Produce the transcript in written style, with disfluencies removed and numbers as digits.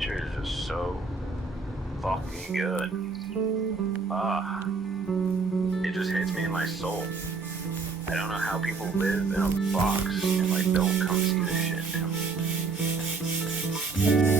nature is just so fucking good. Ah, it just hits me in my soul. I don't know how people live in a box and like don't come see this shit, man.